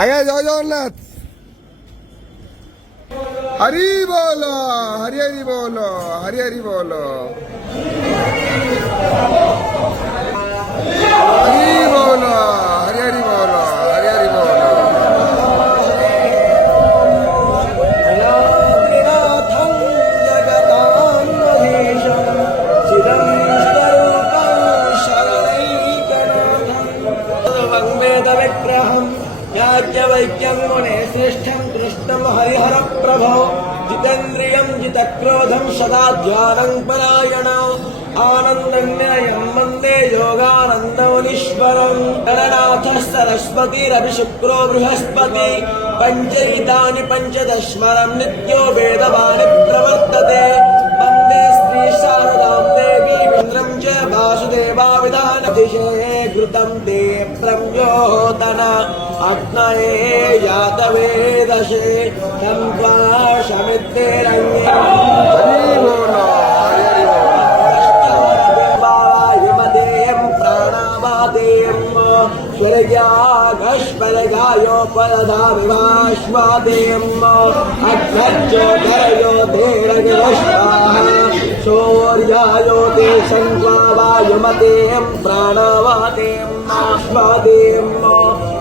আয়া জয় জগন্নাথ। হরি বল, হরি হরি বল, হরি হরি বল, হরি বল, হরি হরি বল, হরি হরি বল। याज्ञवल्क्यं मुने श्रेष्ठं कृष्णं हरिहर प्रभो जितेन्द्रियं जितक्रोधं सदा ध्यानं परायणो आनन्दनिलयं वन्दे योगानन्दमुनीश्वरं गणनाथः सरस्वतीरविशुक्रो बृहस्पति पञ्चैतानि पञ्चदशमरं नित्यो वेदवानि प्रवर्तते वन्दे श्री शारदां देवी इन्द्रं च वासुदेवाविधानदिशे घृतं ते प्रम्योतना अग्नये यातवेदशे तं त्वा शमित्तेरङ्गे स्वर्गागस्पदगायोपदधाविभाश्वादेयम् अग्नज्योतरयो धीरगिरस्वाहा शौर्यायो ते संत्वा वायुमतेयं प्राणवातेयम् आश्वादेयम्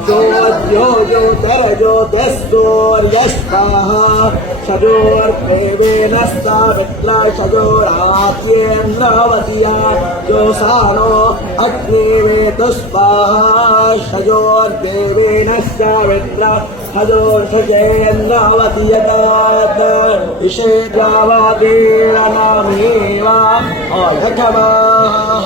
सोऽद्यो ज्योतिरज्योतिस्सूर्यस्वाहा शजोर्देवेन सावित्रा शजोरात्येन्द्रावत्या जोषाणो अग्निवेतु स्वाहा शजोर्देवेन सावित्रा शजोर्षजेन्द्रावतीयतात् इषेद्रावतीरनामेव अयठमाः